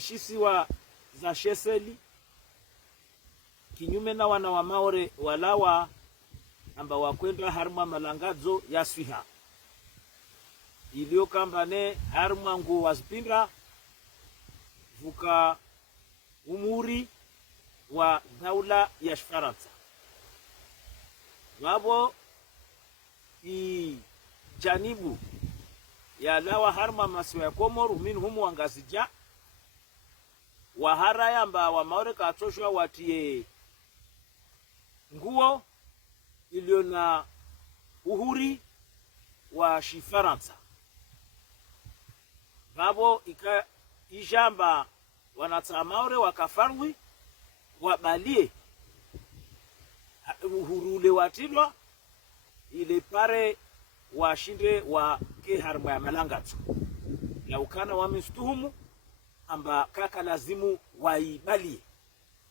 kishisiwa za Sheseli kinyume na wana wa Maore walawa amba wakwenda harma malangazo ya Swiha iliyo kambane harma ngu wazipinda vuka umuri wa daula ya Faransa wabo i janibu ya lawa harma masiwa ya Komoru minhumu wangazija wahara yamba wa Maore katoshwa watie nguo iliyo na uhuri wa Shifaransa babo ijamba wanatsa Maore wakafarwi wabalie uhuru ule watilwa ile pare washinde wa keharma ya malangazo ya ukana wamistuhumu amba kaka lazimu waibalie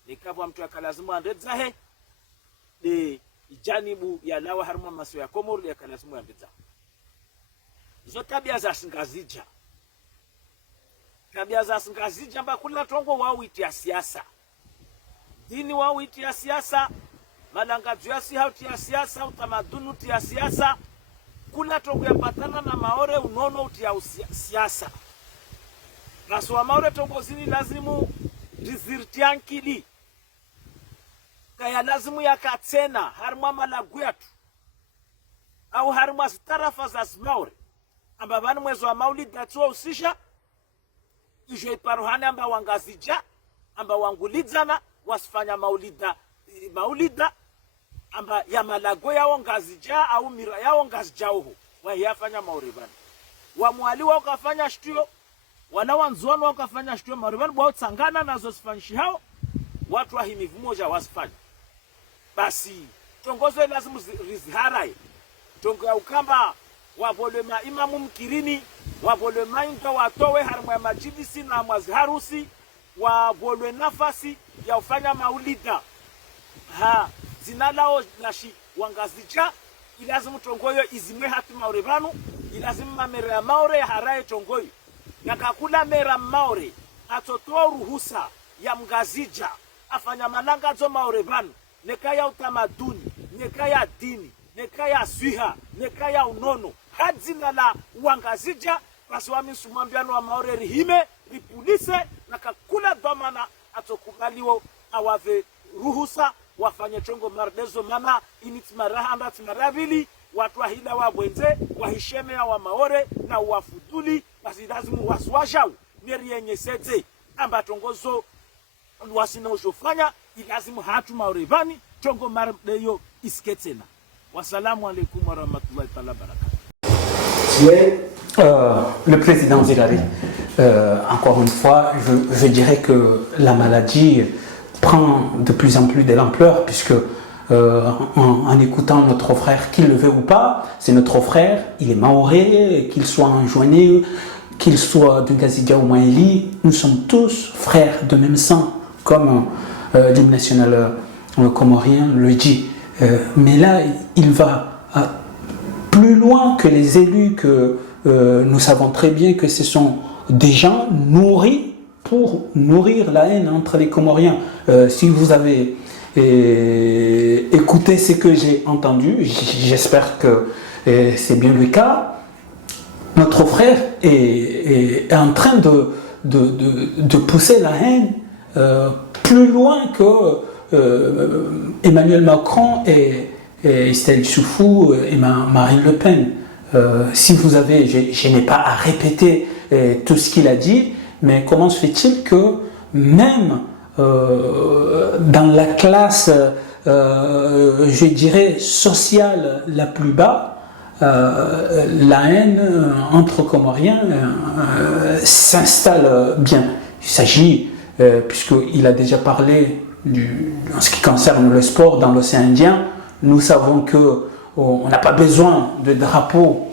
nikabwa mtu akalazimu andedzahe de ijanibu ya lawa harma maso ya Komoru ya kalazimu andedza zo tabia za singazija amba kula tongo wawiti ya siasa dini wawiti ya siasa malangazo ya sihauti ya siasa utamaduni uti ya siasa kula tongo ya patana na Maore unono uti ya siasa rasu wa Maore tongo zini lazimu rizirtiankili kaya lazimu ya katsena harma malagwetu au harma starafa za Maore amba vani mwezo wa maulid natuwa usisha ijo iparuhane amba wangazija amba wangulidzana wasifanya maulida amba ya malago yao ngazija au mira yao ngazija uhu wahiyafanya Maore vani wamwali wao kafanya shtuyo wanawanzuano wao kafanya shtuyo Maore vani wao tsangana nazo sifanyishi hao watu wahimivu moja wasifanya basi tongozo lazimu riziharaye tongo ya ukamba wavolema imamu mkirini wavolema inta watowe harma ya majidisi na mwaziharusi wavolwe nafasi ya ufanya maulida zinalao nashi wangazija ilazimu tongoyo izimwe hati Maore vanu ilazimu mamere ya Maore haraye tongoyo nakakula mera Maore atotoa ruhusa ya mgazija afanya malangazo Maore vanu neka ya utamaduni neka ya dini neka ya Swiha neka ya unono hadzina la wangazija basi wamisumambiano wa Maore rihime ripulise na kakula dhamana atokubaliwo awave ruhusa wafanye chongo mardezo mama initmaraha amba tmaravili watu wahila wabwenze wahisheme ya wa Maore na wafuduli basi lazimu waswashau neri yenye sete amba tongozo wasina ujofanya ilazimu hatu Maore vani chongo mardeyo isketena. Wassalamu alaikum wa rahmatullahi ta'ala barakatuh. Le président Zirari, encore une fois, je dirais que la maladie prend de plus en plus de l'ampleur puisque en écoutant notre frère, qu'il le veut ou pas, c'est notre frère, il est maoré, qu'il soit enjoigné, qu'il soit de Gazidia ou Maéli, nous sommes tous frères de même sang, comme l'hymne national comorien le dit. Mais là, il va plus loin que les élus que nous savons très bien que ce sont des gens nourris pour nourrir la haine entre les Comoriens. Si vous avez écouté ce que j'ai entendu, j'espère que c'est bien le cas, notre frère est en train de pousser la haine plus loin que Emmanuel Macron et Estelle Soufou et Marine Le Pen. Si vous avez, je n'ai pas à répéter tout ce qu'il a dit, mais comment se fait-il que même dans la classe, je dirais, sociale la plus bas, la haine entre Comoriens s'installe bien. Il s'agit, puisqu'il a déjà parlé en ce qui concerne le sport dans l'océan Indien, nous savons qu'on n'a pas besoin de drapeau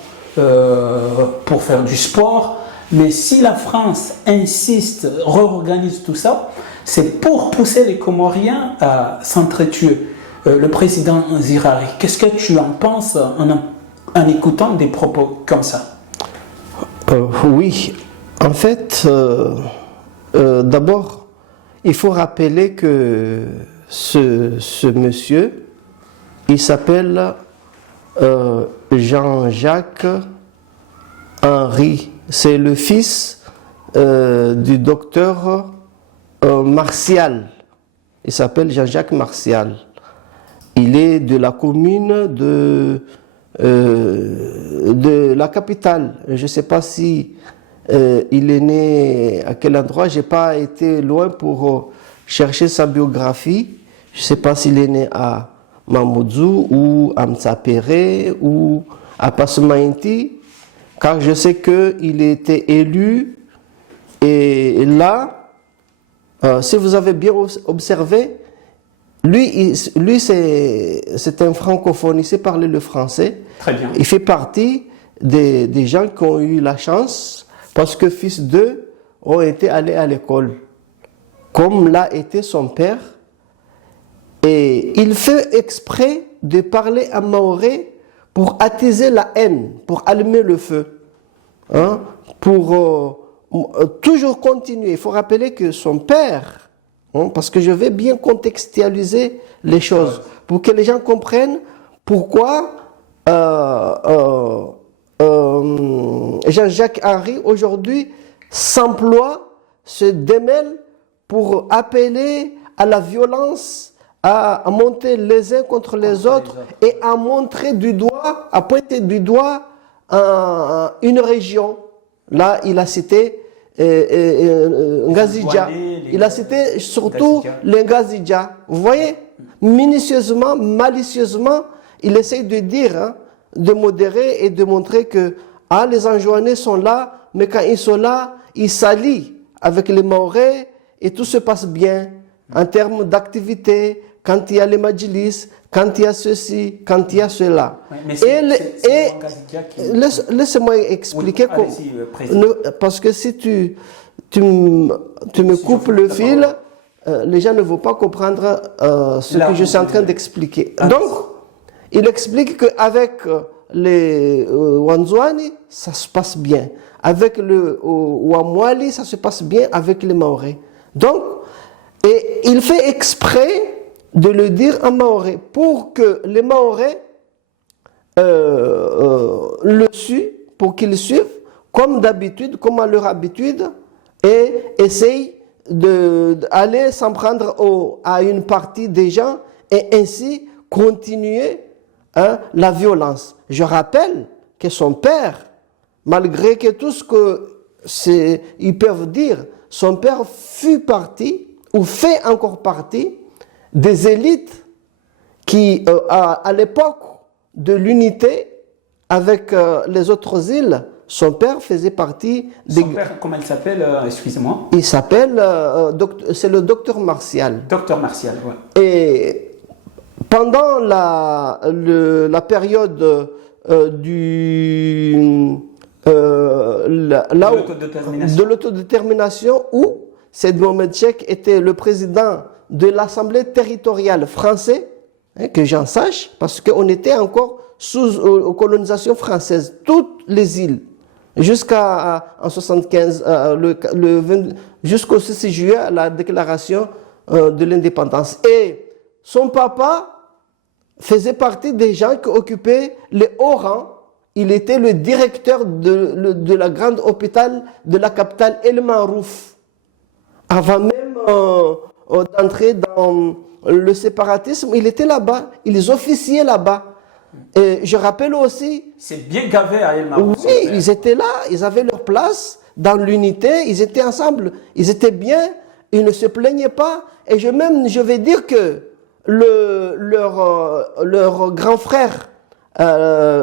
pour faire du sport, mais si la France insiste, réorganise tout ça, c'est pour pousser les Comoriens à s'entretuer. Le président Zirari, qu'est-ce que tu en penses en écoutant des propos comme ça? Oui, en fait, D'abord, il faut rappeler que ce monsieur, il s'appelle Jean-Jacques Henry. C'est le fils du docteur Martial. Il s'appelle Jean-Jacques Martial. Il est de la commune de la capitale. Je ne sais pas si il est né à quel endroit. Je n'ai pas été loin pour chercher sa biographie. Je ne sais pas s'il est né à Mamoudzou ou à Mtsapere ou à Passemainti, car je sais qu'il était élu. Et là, si vous avez bien observé, lui c'est un francophone, il sait parler le français. Très bien. Il fait partie des gens qui ont eu la chance, parce que fils d'eux ont été allés à l'école, comme l'a été son père. Et il fait exprès de parler en maoré pour attiser la haine, pour allumer le feu, hein, pour toujours continuer. Il faut rappeler que son père, hein, parce que je vais bien contextualiser les choses, pour que les gens comprennent pourquoi Jean-Jacques Henry aujourd'hui s'emploie, se démêle pour appeler à la violence, à monter les uns contre les autres et à montrer du doigt, à pointer du doigt une région. Là, il a cité Ngazidja. Il a cité surtout les Ngazidja. Vous voyez, minutieusement, malicieusement, il essaye de dire, hein, de modérer et de montrer que les Anjouanais sont là, mais quand ils sont là, ils s'allient avec les Maorais et tout se passe bien en termes d'activité, quand il y a les Majlis, quand il y a ceci, quand il y a cela. Oui, mais laisse-moi expliquer, oui, parce que si tu me coupes le fil, les gens ne vont pas comprendre ce que je suis en train d'expliquer. Donc, il explique qu'avec les Wanzouani, ça se passe bien. Avec le Wamwali, ça se passe bien avec les Maorais. Donc, et il fait exprès de le dire en maoré pour que les Maorais le suivent, pour qu'ils suivent comme d'habitude, comme à leur habitude, et essayent d'aller s'en prendre à une partie des gens et ainsi continuer, hein, la violence. Je rappelle que son père, malgré que tout ce qu'ils peuvent dire, son père fut parti ou fait encore partie des élites qui, à l'époque de l'unité avec les autres îles, son père faisait partie des... Son père, comment il s'appelle, excusez-moi? Il s'appelle, c'est le docteur Martial. Docteur Martial, ouais. Et pendant la période de l'autodétermination, où Seydi Mohamed Cheikh était le président de l'Assemblée territoriale française, hein, que j'en sache, parce qu'on était encore sous colonisation française, toutes les îles, jusqu'en 75, jusqu'au 6 juillet, la déclaration de l'indépendance. Et son papa faisait partie des gens qui occupaient les hauts rangs. Il était le directeur de la grande hôpital de la capitale El Marouf. Avant même d'entrer dans le séparatisme, il était là-bas, ils officiaient là-bas. Et je rappelle aussi... C'est bien gavé à El Marouf. Oui, ils étaient là, ils avaient leur place dans l'unité, ils étaient ensemble, ils étaient bien, ils ne se plaignaient pas. Et je vais dire que leur grand frère,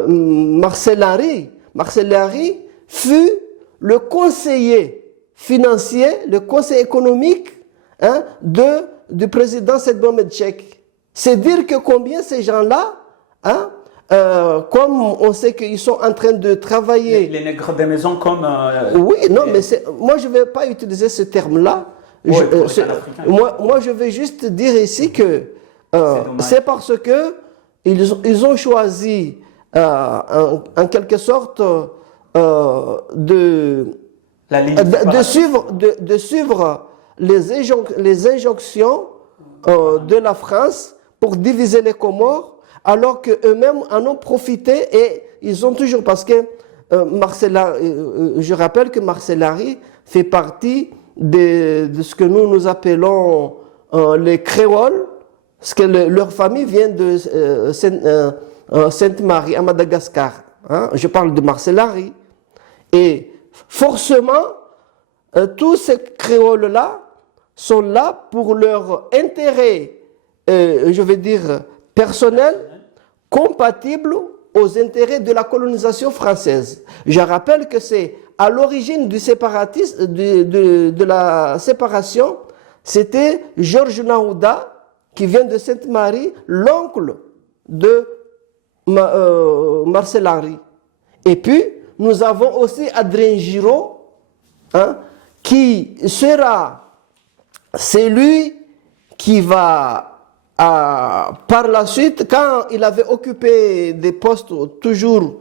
Marcel Henry fut le conseiller financier, le conseiller économique, hein, du président Seydi Mohamed Cheikh. C'est dire que combien ces gens-là, hein, comme on sait qu'ils sont en train de travailler... Les nègres des maisons comme... oui, non, mais moi je ne vais pas utiliser ce terme-là. Oui, moi je vais juste dire ici que c'est parce que ils ont choisi en quelque sorte de suivre les injonctions de la France pour diviser les Comores, alors qu'eux-mêmes en ont profité et ils ont toujours, parce que je rappelle que Marcellari fait partie de ce que nous appelons les créoles, parce que leur famille vient de Sainte-Marie à Madagascar. Hein? Je parle de Marcellari. Et forcément, tous ces créoles-là sont là pour leur intérêt, je vais dire, personnel, compatible aux intérêts de la colonisation française. Je rappelle que c'est à l'origine du séparatisme, de la séparation, c'était Georges Naouda, qui vient de Sainte-Marie, l'oncle de Marcellari. Et puis, nous avons aussi Adrien Giraud, hein, qui sera celui qui va, par la suite, quand il avait occupé des postes toujours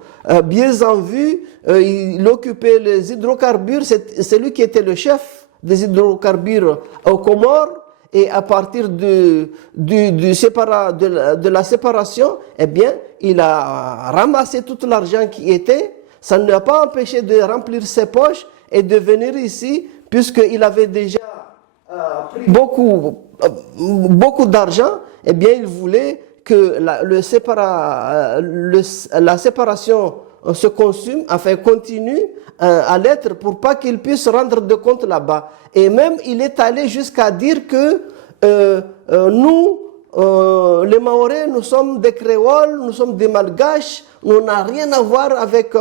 bien en vue, il occupait les hydrocarbures, c'est lui qui était le chef des hydrocarbures aux Comores, et à partir de la séparation, eh bien, il a ramassé tout l'argent qui était. Ça ne l'a pas empêché de remplir ses poches et de venir ici, puisqu'il avait déjà pris beaucoup d'argent. Eh bien, il voulait que la séparation se consume, enfin continue à l'être, pour pas qu'il puisse rendre de compte là-bas. Et même, il est allé jusqu'à dire que nous, les Mahorais, nous sommes des créoles, nous sommes des malgaches, nous n'avons rien à voir avec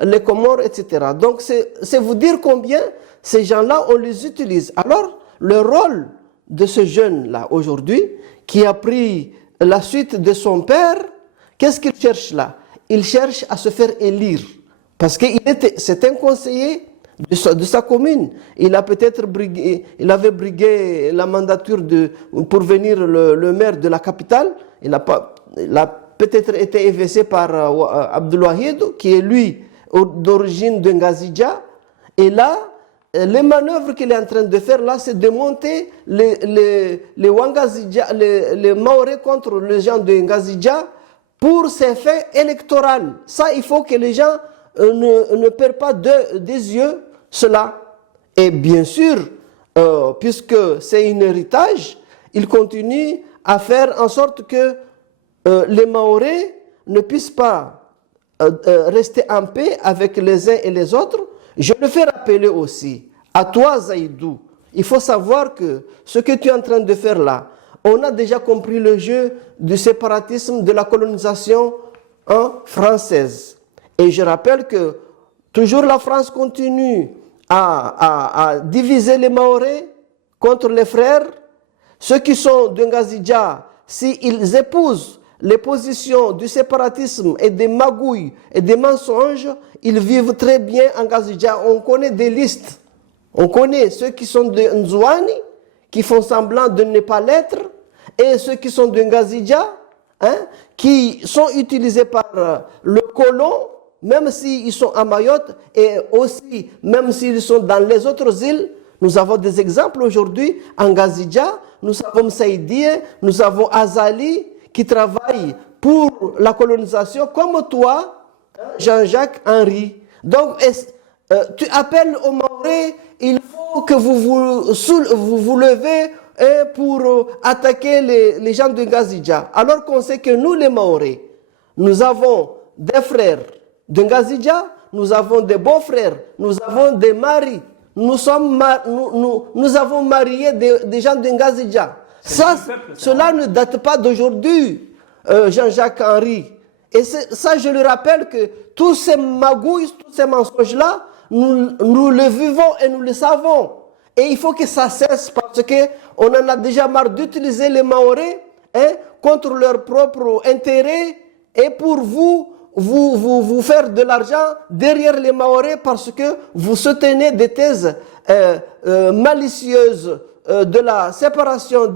les Comores, etc. Donc, c'est vous dire combien ces gens-là, on les utilise. Alors, le rôle de ce jeune-là, aujourd'hui, qui a pris la suite de son père, qu'est-ce qu'il cherche là? Il cherche à se faire élire. Parce que c'est un conseiller de sa commune. Il avait brigué la mandature pour venir le maire de la capitale. Il a peut-être été évincé par Abdelwahid, qui est lui d'origine de Ngazidja. Et là, les manœuvres qu'il est en train de faire là, c'est de monter les Mahorais contre les gens de Ngazidja pour ses fins électorales. Ça, il faut que les gens ne perdent pas des yeux cela. Et bien sûr, puisque c'est un héritage, il continue à faire en sorte que les Mahorais ne puissent pas rester en paix avec les uns et les autres. Je le fais rappeler aussi à toi, Zaïdou. Il faut savoir que ce que tu es en train de faire là, on a déjà compris le jeu du séparatisme, de la colonisation française. Et je rappelle que toujours la France continue à diviser les Mahorais contre les frères. Ceux qui sont de Ngazidja, s'ils épousent les positions du séparatisme et des magouilles et des mensonges, ils vivent très bien en Ngazidja. On connaît des listes. On connaît ceux qui sont de Nzouani, qui font semblant de ne pas l'être, et ceux qui sont de Ngazidja, qui sont utilisés par le colon, même s'ils sont à Mayotte, et aussi même s'ils sont dans les autres îles. Nous avons des exemples aujourd'hui en Ngazidja. Nous avons Saïdie, nous avons Azali, qui travaillent pour la colonisation, comme toi, Jean-Jacques Henry. Donc, tu appelles aux Mahorais, il faut que vous vous levez pour attaquer les gens de Ngazidja. Alors qu'on sait que nous, les Mahorais, nous avons des frères de Ngazidja, nous avons des beaux-frères, nous avons des maris, nous avons marié des gens de Ngazidja. Cela ne date pas d'aujourd'hui, Jean-Jacques Henry. Et ça, je le rappelle que tous ces magouilles, tous ces mensonges-là, nous le vivons et nous le savons. Et il faut que ça cesse parce qu'on en a déjà marre d'utiliser les Mahorais contre leur propre intérêt et pour vous faire de l'argent derrière les Mahorais parce que vous soutenez des thèses malicieuses de la séparation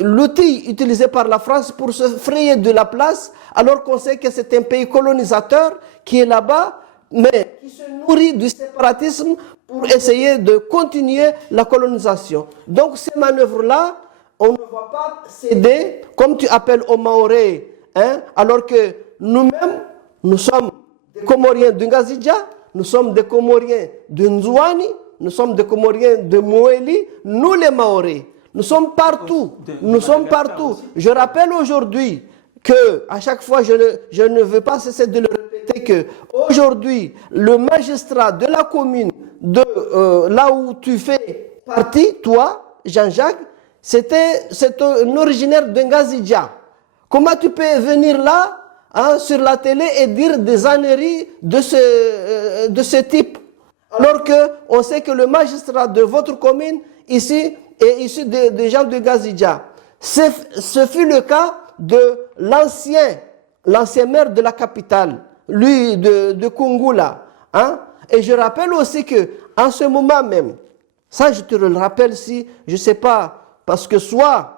l'outil utilisé par la France pour se frayer de la place, alors qu'on sait que c'est un pays colonisateur qui est là-bas, mais qui se nourrit du séparatisme pour essayer de continuer la colonisation. Donc ces manœuvres-là, on ne va pas céder, comme tu appelles aux Maoré, hein, alors que nous-mêmes, nous sommes des Comoriens de Ngazidja, nous sommes des Comoriens de Nzouani, nous sommes des Comoriens de Moéli, nous les Maoré. Nous sommes partout, nous sommes partout. Je rappelle aujourd'hui que, à chaque fois, je ne veux pas cesser de le répéter, que aujourd'hui, le magistrat de la commune, de là où tu fais partie, toi, Jean-Jacques, c'est un originaire de Ngazidja. Comment tu peux venir là, hein, sur la télé et dire des âneries de ce type, alors qu'on sait que le magistrat de votre commune ici est issu des gens de Ngazidja. Ce fut le cas de l'ancien maire de la capitale, lui de Kungula. Hein? Et je rappelle aussi que en ce moment même, ça je te le rappelle si, je ne sais pas, parce que soit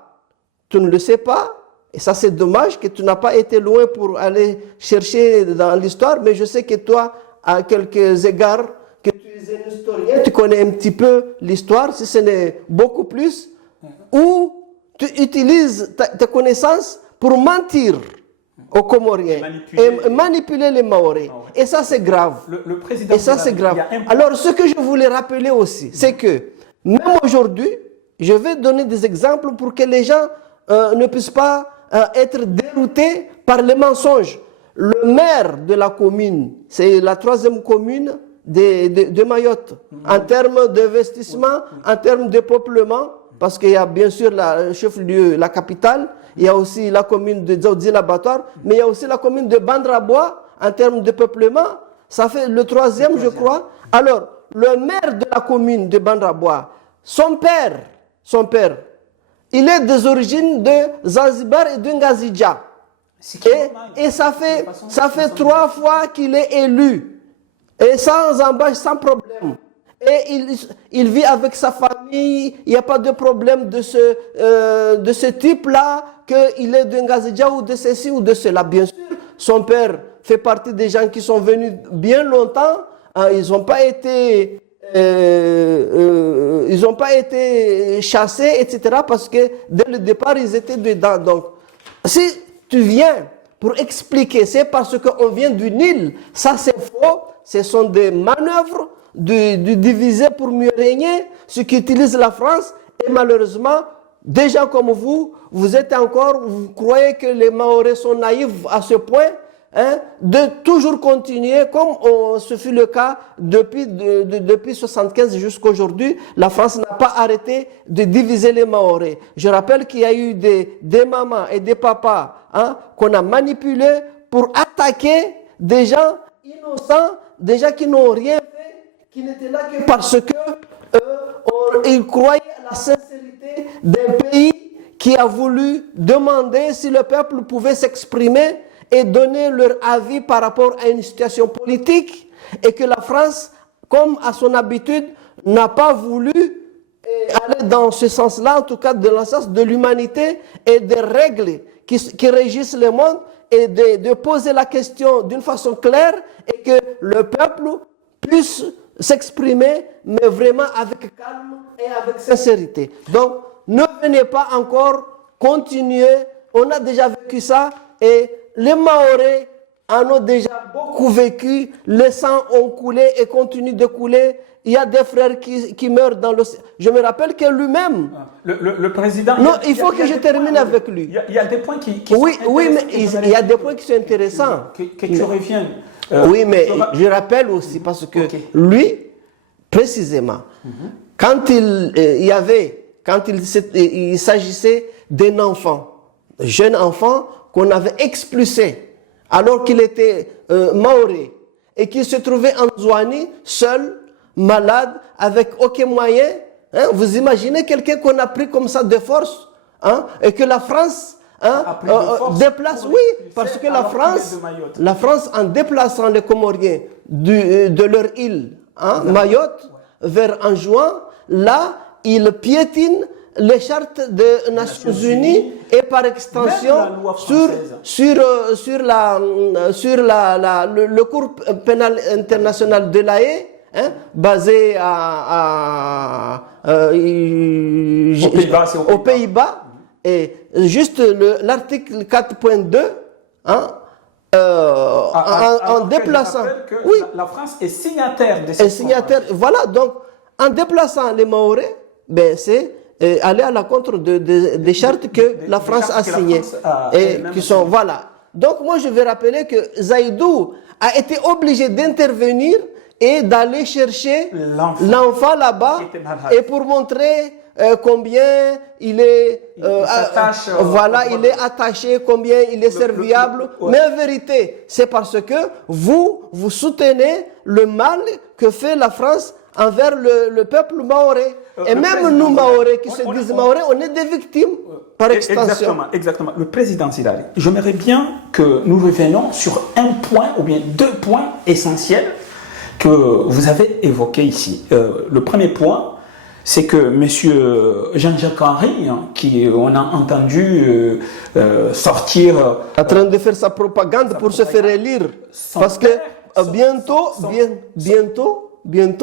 tu ne le sais pas, et ça c'est dommage que tu n'as pas été loin pour aller chercher dans l'histoire, mais je sais que toi, à quelques égards, que tu es un historien, tu connais un petit peu l'histoire, si ce n'est beaucoup plus, ou tu utilises tes connaissances pour mentir aux Comoriens et manipuler les Maoré. Et ça, c'est grave. Le président et ça, c'est grave. Alors, ce que je voulais rappeler aussi, c'est que même aujourd'hui, je vais donner des exemples pour que les gens ne puissent pas être déroutés par les mensonges. Le maire de la commune, c'est la 3e commune de Mayotte, en termes d'investissement, en termes de peuplement, parce qu'il y a bien sûr le chef-lieu, la capitale, il y a aussi la commune de Dzaoudzi-Labatoire, mais il y a aussi la commune de Bandrabois, en termes de peuplement, ça fait le 3e, je crois. Alors, le maire de la commune de Bandrabois, son père, il est des origines de Zanzibar et de Ngazidja. Et ça fait 3 fois qu'il est élu, et sans embâche, sans problème. Et il vit avec sa famille, il n'y a pas de problème de ce type-là, qu'il est de Ngazidja ou de ceci ou de cela. Bien sûr, son père fait partie des gens qui sont venus bien longtemps, ils n'ont pas été chassés, etc. parce que dès le départ, ils étaient dedans. Donc, si tu viens pour expliquer, c'est parce qu'on vient du Nil, ça c'est faux, ce sont des manœuvres du diviser pour mieux régner, ce qu'utilise la France, et malheureusement, des gens comme vous croyez que les Maoré sont naïfs à ce point, hein, de toujours continuer, comme ce fut le cas depuis 1975 jusqu'à aujourd'hui, la France n'a pas arrêté de diviser les Maoré. Je rappelle qu'il y a eu des mamans et des papas, hein, qu'on a manipulés pour attaquer des gens innocents, des gens qui n'ont rien fait, qui n'étaient là que parce qu'ils croyaient à la sincérité d'un pays qui a voulu demander si le peuple pouvait s'exprimer et donner leur avis par rapport à une situation politique, et que la France, comme à son habitude, n'a pas voulu aller dans ce sens-là, en tout cas dans le sens de l'humanité et des règles qui régissent le monde, et de poser la question d'une façon claire, et que le peuple puisse s'exprimer, mais vraiment avec calme et avec sincérité. Donc, ne venez pas encore continuer, on a déjà vécu ça, et les Maoré en ont déjà beaucoup vécu, les sangs ont coulé et continuent de couler. Il y a des frères qui meurent dans l'océan. Je me rappelle que lui-même... Le président... Non, il faut que je termine avec lui. Il y a des points qui oui, sont oui, mais il y a des points qui sont intéressants. Que tu reviennes. Oui, mais je rappelle aussi, parce que lui, précisément, quand il s'agissait d'un enfant, un jeune enfant qu'on avait expulsé, alors qu'il était Maoré, et qu'il se trouvait en Zouani, seul, malade, avec aucun moyen. Hein, vous imaginez quelqu'un qu'on a pris comme ça de force, hein, et que la France déplace, oui, parce que la France, en déplaçant les Comoriens de leur île, hein, Mayotte, vers Anjouan, là, il piétine les chartes des Nations Unies et par extension sur le cours pénal international de l'AE, hein, basé aux Pays-Bas. Et juste l'article 4.2, hein, en déplaçant. Oui, la France est signataire de cette voilà, donc en déplaçant les Mahorais, ben, c'est aller à la contre des chartes que la France a signées. Et qui sont, voilà. Donc moi je vais rappeler que Zaïdou a été obligé d'intervenir et d'aller chercher l'enfant là-bas et pour montrer combien il est il est attaché, combien il est serviable. Mais en vérité, c'est parce que vous soutenez le mal que fait la France envers le peuple mahorais. Et même nous, Mahorais, qui se disent Mahorais, on est des victimes par extension. Exactement. Le président Zidane, j'aimerais bien que nous revenions sur un point ou bien deux points essentiels que vous avez évoqués ici. Le premier point, c'est que M. Jean-Jacques Henry, qui on a entendu sortir... en train de faire sa propagande pour se faire élire. Parce que bientôt,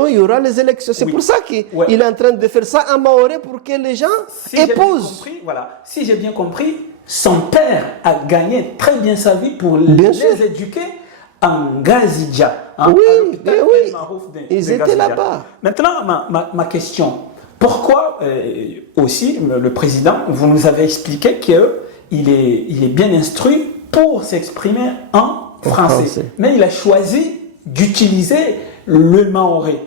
il y aura les élections. C'est pour ça qu'il est en train de faire ça en Mahorais pour que les gens épousent. Si j'ai bien compris, son père a gagné très bien sa vie pour les éduquer en Gazidja. Oui, ils étaient là-bas. Maintenant, ma question. Pourquoi aussi le président, vous nous avez expliqué qu'il est bien instruit pour s'exprimer en français. Mais il a choisi d'utiliser le mahorais.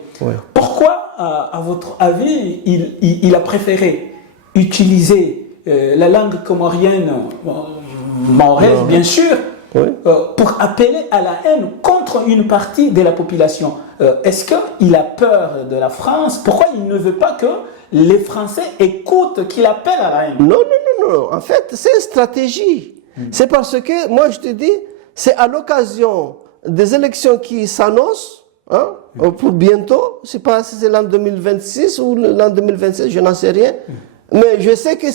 Pourquoi, à votre avis, il a préféré utiliser la langue comorienne mahoraise, bien sûr, pour appeler à la haine contre une partie de la population? Est-ce qu'il a peur de la France? Pourquoi il ne veut pas que les Français écoutent qu'il appelle à la haine? Non. En fait, c'est une stratégie. C'est parce que, moi je te dis, c'est à l'occasion des élections qui s'annoncent, hein, pour bientôt, je ne sais pas si c'est l'an 2026 ou l'an 2027, je n'en sais rien. Mais je sais que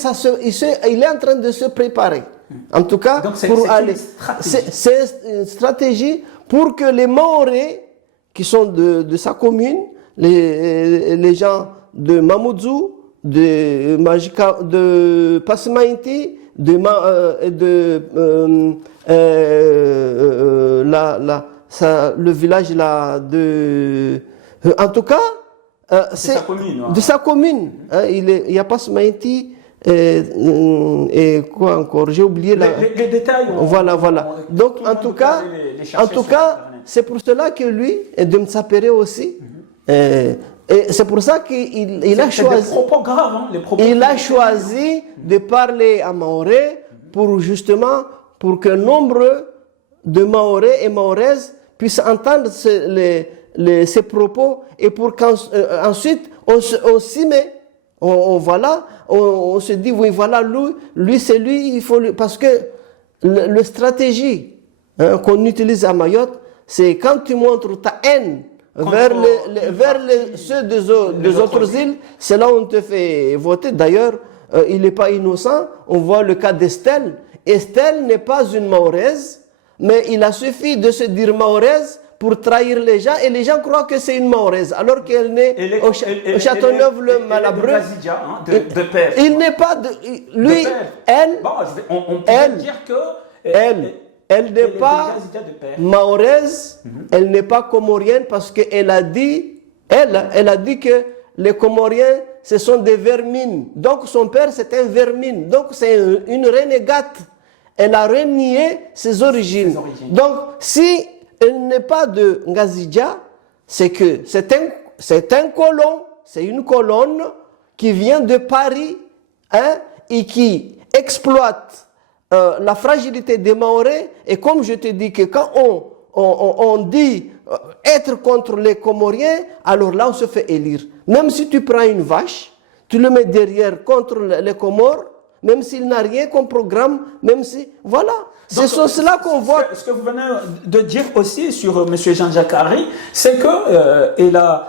il est en train de se préparer. En tout cas, pour aller. C'est une stratégie pour que les Mahorais, qui sont de sa commune, les gens de Mamoudzou, de Passemainti, le village là en tout cas, c'est de sa commune. Hein, il y a Passemainti. Et quoi encore? J'ai oublié les détails. Voilà. Donc, en tout cas, c'est pour cela que lui, et de Mtsapere aussi, et c'est pour ça qu'il a choisi. Des propos graves, hein, les propos choisi de parler à Mahorais pour que nombre de Mahorais et Mahoraises puissent entendre ces propos et pour qu'ensuite on s'y met. On se dit, oui, voilà, lui c'est lui, il faut parce que la stratégie qu'on utilise à Mayotte, c'est quand tu montres ta haine vers ceux des autres îles, c'est là où on te fait voter. D'ailleurs, il n'est pas innocent. On voit le cas d'Estelle. Estelle n'est pas une Mahoraise, mais il a suffi de se dire Mahoraise pour trahir les gens, et les gens croient que c'est une Mahoraise, alors qu'elle naît au Châteauneuf-le-Malabreux. De père. Il n'est pas de... Lui, de elle... Bon, on peut dire que... Elle n'est pas mahoraise, elle n'est pas comorienne, parce qu'elle a dit, elle a dit que les Comoriens, ce sont des vermines. Donc son père, c'est un vermine. Donc c'est une renégate. Elle a renié ses origines. Donc si elle n'est pas de Ngazidja, c'est que c'est un colon, c'est une colonne qui vient de Paris, hein, et qui exploite la fragilité des Mahorais. Et comme je te dis que quand on dit être contre les Comoriens, alors là on se fait élire. Même si tu prends une vache, tu le mets derrière contre les Comores, même s'il n'a rien comme programme, même si... Voilà. C'est cela qu'on voit. Ce que vous venez de dire aussi sur M. Jean-Jacques Henry, c'est que il a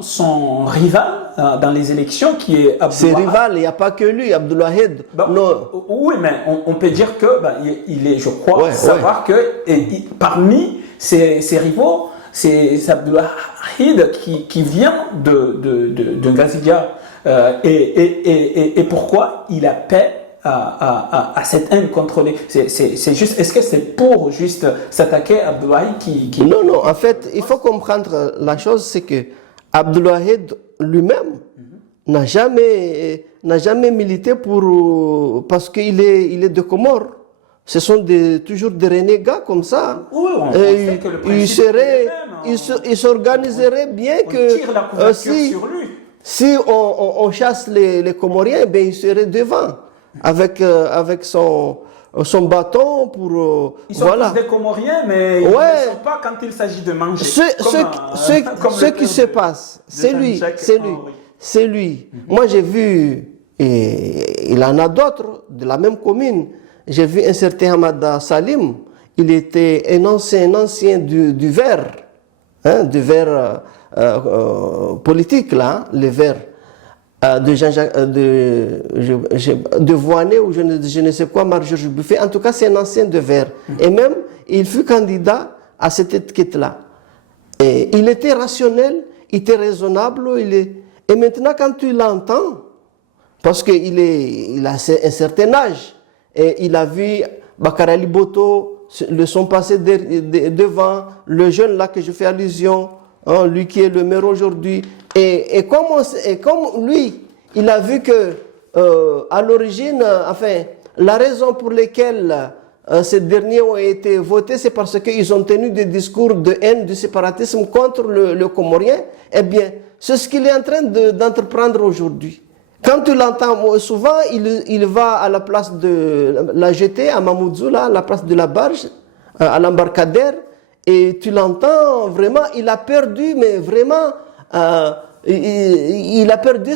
son rival dans les élections qui est Abdoul Ses rivales, il n'y a pas que lui, Abdoul Wahid. Oui, mais on peut dire que il est, je crois, savoir que parmi ses rivaux, c'est Abdelwahid qui vient de Gazidia. Et pourquoi il appelle à cette haine contre les... C'est juste, est-ce que c'est pour juste s'attaquer à Abdelwahid qui... Non, non, en fait, il faut comprendre la chose, c'est que Abdelwahid lui-même n'a jamais milité parce qu'il est de Comores. Ce sont toujours des renégats comme ça. Oui, on sait que le principe est le même, il s'organiserait bien on que tire la couverture sur lui. si on chasse les Comoriens, ben, il serait devant avec son bâton pour... Ils sont voilà. tous des Comoriens, mais ils ne sont pas quand il s'agit de manger. Ce qui se passe, c'est lui. C'est lui. Moi, j'ai vu, et il en a d'autres de la même commune. J'ai vu un certain Hamada Salim. Il était un ancien du Vert, hein, du Vert politique, là, hein, le Vert de Jean-Jacques, de Voinet ou je ne sais quoi, Marie-Georges Buffet. En tout cas, c'est un ancien de Vert. Et même, il fut candidat à cette étiquette-là. Et il était rationnel, il était raisonnable, et maintenant, quand tu l'entends, parce qu'il a un certain âge, et il a vu Bakarali Boto, le son passé devant, le jeune là que je fais allusion, hein, lui qui est le maire aujourd'hui, et comme lui, il a vu que à l'origine, enfin, la raison pour laquelle ces derniers ont été votés, c'est parce qu'ils ont tenu des discours de haine, du séparatisme contre le Comorien. Eh bien, c'est ce qu'il est en train d'entreprendre aujourd'hui. Quand tu l'entends, souvent, il va à la place de la jetée, à Mamoudzou, là, à la place de la barge, à l'embarcadère, et tu l'entends vraiment, il a perdu, mais vraiment, il a perdu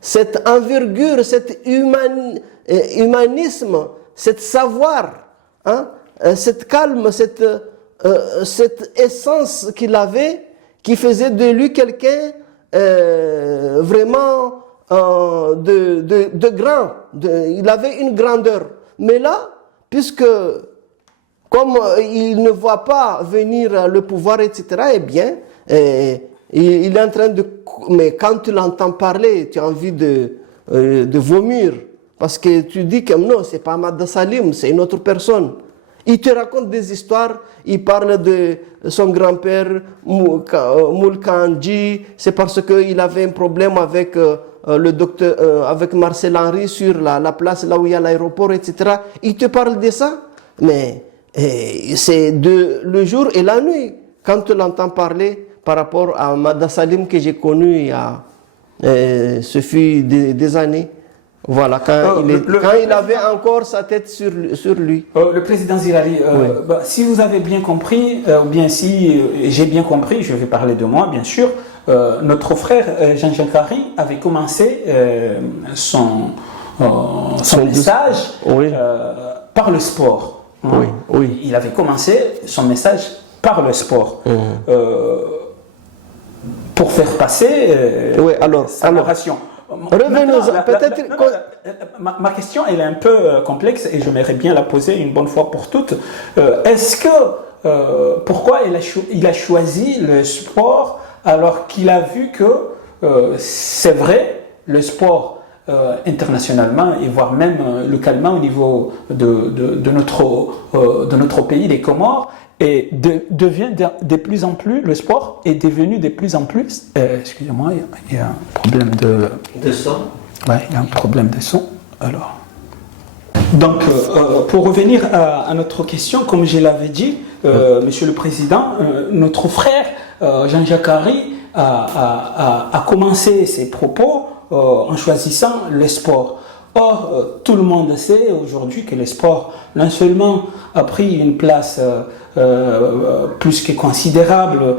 cette envergure, cet humanisme, cet savoir, hein, cette calme, cette essence qu'il avait, qui faisait de lui quelqu'un vraiment de grand. Il avait une grandeur. Mais là, puisque comme il ne voit pas venir le pouvoir, etc., eh bien, il est en train de... Mais quand tu l'entends parler, tu as envie de vomir. Parce que tu dis que non, c'est pas Ahmad Salim, c'est une autre personne. Il te raconte des histoires, il parle de son grand-père Moulkandji, c'est parce qu'il avait un problème avec le docteur, avec Marcel Henry sur la place là où il y a l'aéroport, etc. Il te parle de ça, mais c'est le jour et la nuit. Quand tu l'entends parler par rapport à Ahmad Salim que j'ai connu il y a, ce fut des années. Voilà, quand il avait encore sa tête sur lui. Le président Zilali, oui. Si vous avez bien compris, ou bien si j'ai bien compris, je vais parler de moi, bien sûr, notre frère Jean-Jacques Carry avait commencé son message par le sport. Hein. Oui, oui. Il avait commencé son message par le sport. Pour faire passer sa narration. Revenons, peut-être. Ma question elle est un peu complexe et j'aimerais bien la poser une bonne fois pour toutes. Est-ce que pourquoi il a choisi le sport alors qu'il a vu que c'est vrai le sport internationalement et voire même localement au niveau de notre pays, les Comores, et devient de plus en plus, le sport est devenu de plus en plus, excusez-moi, il y a un problème de son. Ouais, il y a un problème de son. Alors, donc, pour revenir à notre question, comme je l'avais dit, Monsieur le Président, notre frère Jean-Jacques Carry a commencé ses propos en choisissant le sport. Or, tout le monde sait aujourd'hui que le sport, non seulement a pris une place plus que considérable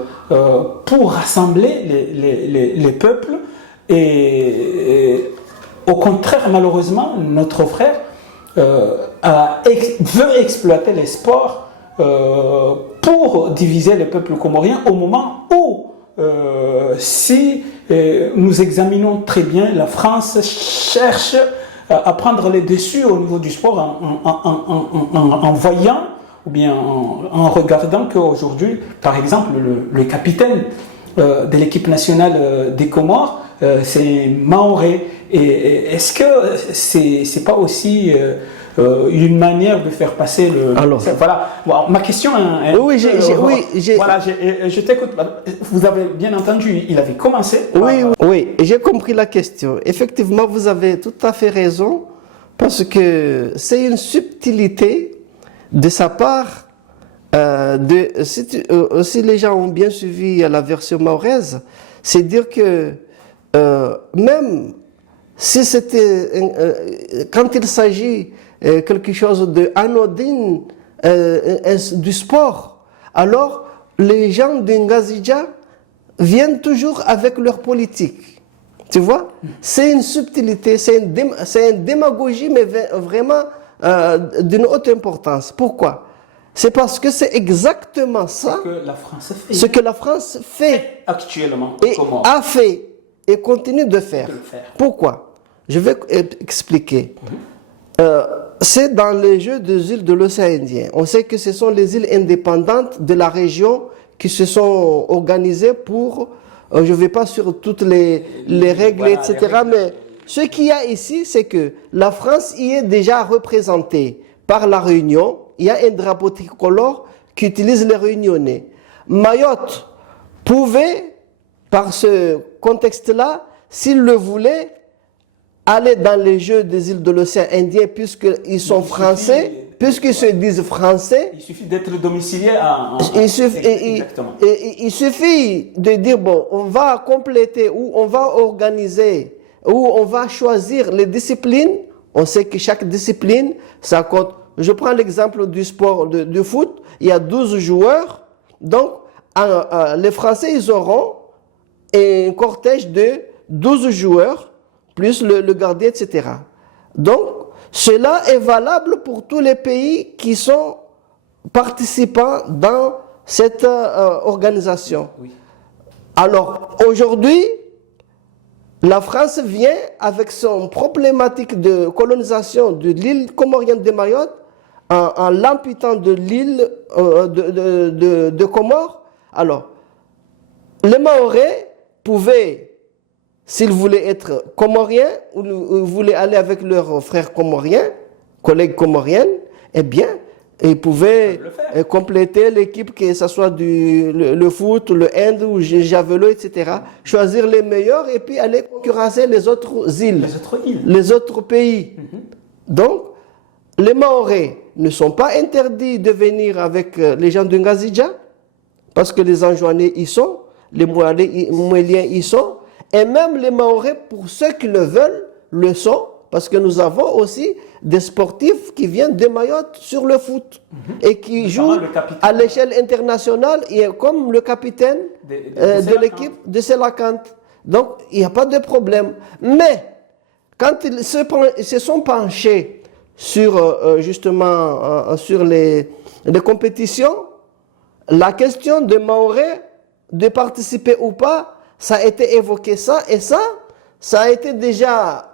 pour rassembler les peuples, et au contraire, malheureusement, notre frère veut exploiter les sports pour diviser le peuple comorien au moment où, si nous examinons très bien, la France cherche à prendre les dessus au niveau du sport en voyant ou bien en regardant qu'aujourd'hui, par exemple, le capitaine de l'équipe nationale des Comores, c'est Maoré. Et est-ce que c'est pas aussi une manière de faire passer le... Alors, voilà. Bon, ma question est... Oui, Voilà, je t'écoute. Vous avez bien entendu, il avait commencé. Oui, j'ai compris la question. Effectivement, vous avez tout à fait raison, parce que c'est une subtilité de sa part. Si les gens ont bien suivi la version mahoraise, c'est dire que même si c'était quand il s'agit quelque chose de anodin du sport, alors les gens d'Ngazidja viennent toujours avec leur politique. Tu vois, c'est une subtilité, c'est une démagogie, mais vraiment d'une haute importance. Pourquoi? C'est parce que c'est exactement ça ce que la France fait actuellement et a fait et continue de faire. Pourquoi? Je vais expliquer. C'est dans les jeux des îles de l'océan Indien. On sait que ce sont les îles indépendantes de la région qui se sont organisées pour... je ne vais pas sur toutes les règles, voilà, etc. Mais ce qu'il y a ici, c'est que la France y est déjà représentée par la Réunion. Il y a un drapeau tricolore qui utilise les Réunionnais. Mayotte pouvait, par ce contexte-là, s'il le voulait, aller dans les jeux des îles de l'océan Indien, puisqu'ils sont français, puisqu'ils se disent français. Il suffit d'être domicilié il suffit de dire, bon, on va compléter, ou on va organiser, ou on va choisir les disciplines. On sait que chaque discipline, ça compte. Je prends l'exemple du sport de foot. Il y a 12 joueurs. Donc, les Français, ils auront un cortège de 12 joueurs, plus le gardien, etc. Donc, cela est valable pour tous les pays qui sont participants dans cette organisation. Oui. Alors, aujourd'hui, la France vient avec son problématique de colonisation de l'île comorienne de Mayotte en l'amputant de l'île de Comores. Alors, les Mahorais pouvaient, s'ils voulaient être comoriens ou voulaient aller avec leurs frères comoriens, collègues comoriennes, eh bien, ils pouvaient compléter l'équipe, que ce soit le foot, le hand ou le javelot, etc. Choisir les meilleurs et puis aller concurrencer les autres îles, les autres pays. Donc, les Mahorais ne sont pas interdits de venir avec les gens de Ngazidja, parce que les Anjouanais y sont, les Mouéliens y sont, et même les Mahorais, pour ceux qui le veulent, le sont, parce que nous avons aussi des sportifs qui viennent de Mayotte sur le foot et qui jouent à l'échelle internationale, et comme le capitaine de l'équipe de Selakant. Donc, il n'y a pas de problème. Mais, quand ils se sont penchés sur, justement, sur les compétitions, la question de Mahorais, de participer ou pas, ça a été évoqué et ça a été déjà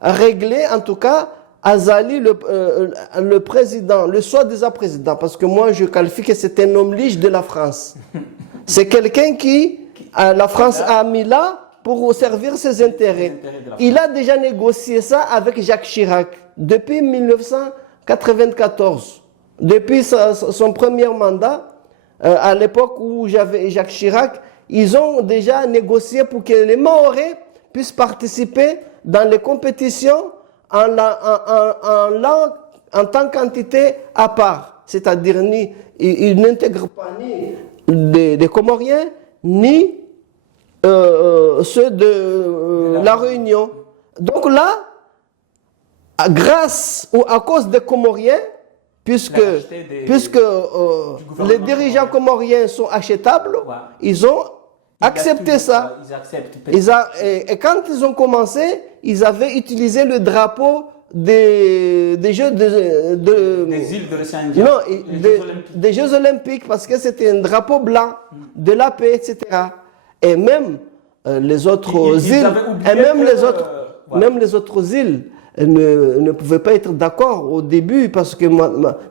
réglé, en tout cas. Azali, le président, le soi-disant président, parce que moi je qualifie que c'est un homme lige de la France. C'est quelqu'un qui la France a mis là pour servir ses intérêts. Il a déjà négocié ça avec Jacques Chirac depuis 1994. Depuis son premier mandat, à l'époque où j'avais Jacques Chirac, ils ont déjà négocié pour que les Mahorais puissent participer dans les compétitions en tant qu'entité à part. C'est-à-dire, ils n'intègrent pas ni des Comoriens, ni ceux de la Réunion. Donc là, grâce ou à cause des Comoriens, puisque les dirigeants comoriens sont achetables, ils ont accepté ça. Et quand ils ont commencé, ils avaient utilisé le drapeau des Jeux des îles de l'océan Indien. Non, des Jeux Olympiques, parce que c'était un drapeau blanc de la paix, etc. Et même les autres îles, même les autres îles ne pouvaient pas être d'accord au début parce que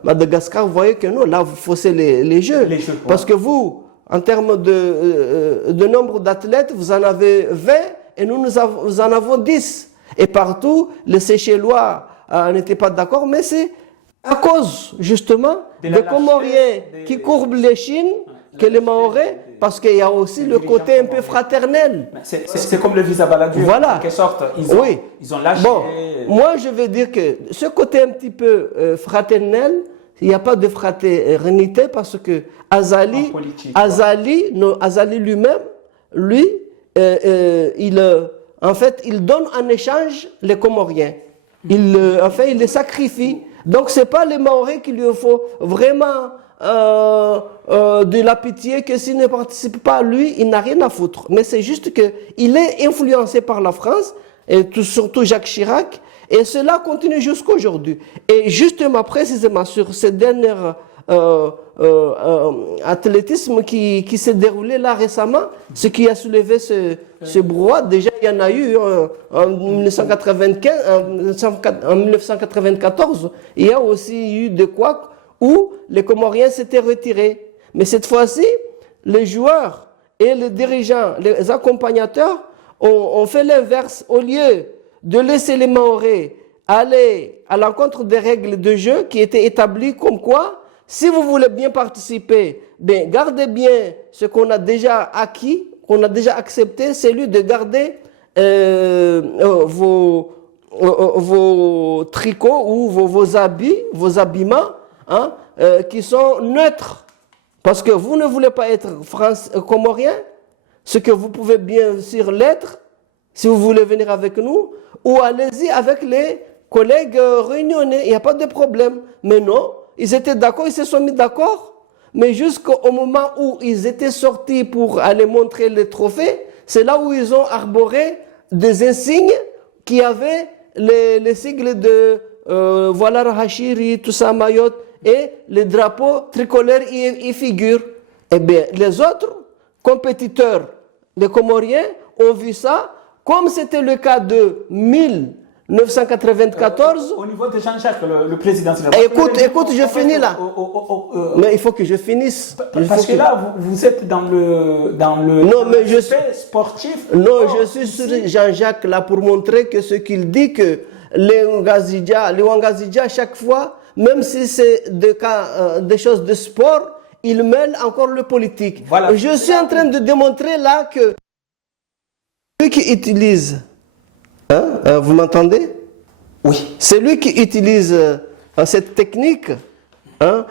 Madagascar voyait que non, là vous faussez les jeux. Parce que vous, en termes de nombre d'athlètes, vous en avez 20 et nous en avons 10. Et partout, les Seychellois n'étaient pas d'accord, mais c'est à cause justement des Comoriens qui courbent les chines que les Mahorais, parce qu'il y a aussi le côté un peu fraternel. C'est comme le visa baladure, voilà. En quelque sorte. Ils ont lâché. Bon, moi je veux dire que ce côté un petit peu fraternel, il n'y a pas de fraternité parce que Azali lui-même, lui, en fait, il donne en échange les Comoriens. Il les sacrifie. Donc, ce n'est pas les Mahorais qu'il lui faut vraiment de la pitié, que s'il ne participe pas, lui, il n'a rien à foutre. Mais c'est juste qu'il est influencé par la France, et surtout Jacques Chirac, et cela continue jusqu'à aujourd'hui. Et justement, précisément, sur ce dernier athlétisme qui s'est déroulé là récemment, ce qui a soulevé ce brouhaha, déjà il y en a eu en 1994, il y a aussi eu des couacs où les Comoriens s'étaient retirés. Mais cette fois-ci, les joueurs et les dirigeants, les accompagnateurs ont fait l'inverse. Au lieu de laisser les Mahorais aller à l'encontre des règles de jeu qui étaient établies comme quoi, si vous voulez bien participer, bien, gardez bien ce qu'on a déjà acquis, qu'on a déjà accepté, c'est celui de garder vos tricots ou vos habits, vos habillements, hein, qui sont neutres. Parce que vous ne voulez pas être comorien, ce que vous pouvez bien sûr l'être, si vous voulez venir avec nous, ou allez-y avec les collègues réunionnais, il n'y a pas de problème. Mais non, ils étaient d'accord, ils se sont mis d'accord, mais jusqu'au moment où ils étaient sortis pour aller montrer les trophées, c'est là où ils ont arboré des insignes qui avaient les sigles de Walar Hashiri, tout ça, Mayotte, et les drapeaux tricolores y figurent. Eh bien, les autres compétiteurs, les Comoriens, ont vu ça, comme c'était le cas de 1994. Au niveau de Jean-Jacques, le président. Écoute, je finis là. Mais il faut que je finisse. Parce que là, vous êtes dans le non, mais je suis sportif. Non, je suis sur Jean-Jacques là pour montrer que ce qu'il dit, que les Wangazidja, chaque fois, même si c'est des choses de sport, il mêle encore le politique. Voilà. Je suis en train de démontrer là que celui qui utilise, vous m'entendez? Oui. Celui qui utilise cette technique,